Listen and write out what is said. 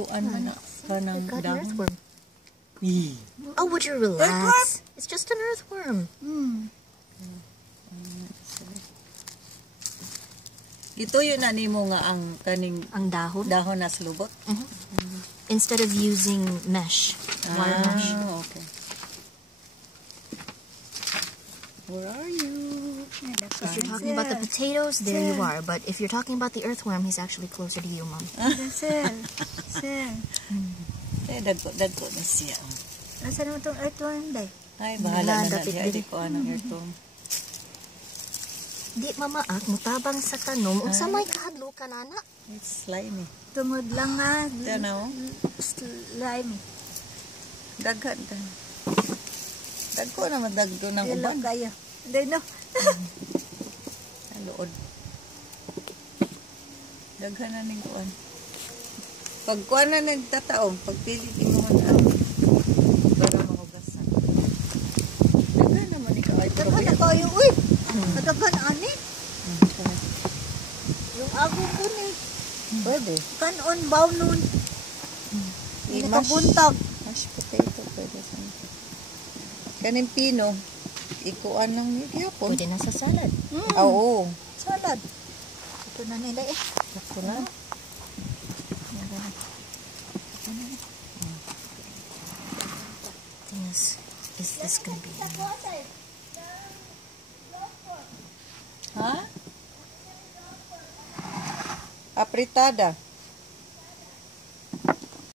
kuan man na kanang God, an dahon. earthworm. Eh. Oh, would you relax? It's just an earthworm. Ito yun na nimo nga ang kaning Ang dahon. dahon na slubot. Instead of using mesh, wire mesh. Okay. Where are you? If you're talking about the potatoes, there you are. But if you're talking about the earthworm, he's actually closer to you, Mom. Sir. Sir. Dagko na siya. Asa naman itong earthworm, day? Ay, bahala na Dapit na. Di din. ko anong earthworm. Di mamaak, mutabang sa tanom. Unsa may kahadlo ka, nana? It's slimy. Tungod lang nga. Tanaw. Slimy. Daghan ka. Dagko na madagdo ng Yellow uban. kayo. Day, no? Ang luod. Daghan na ning kuan. Pag kuan na nagtataom, pagpilit mo na para mahugasan. Daghan naman ikaw ay pero Daghan na kayo, uy. Daghan ani. Yung agong ko ni. Pwede. Kanon, baw nun. Hindi I-mash. nakabuntag. Mashed potato pwede sa kaning pino. Ikuan lang ni yapon. Pwede na sa salad. Oo. Salad. Ito na nila eh. Ako na. Thing is this gonna be enough? Ha? Apritada.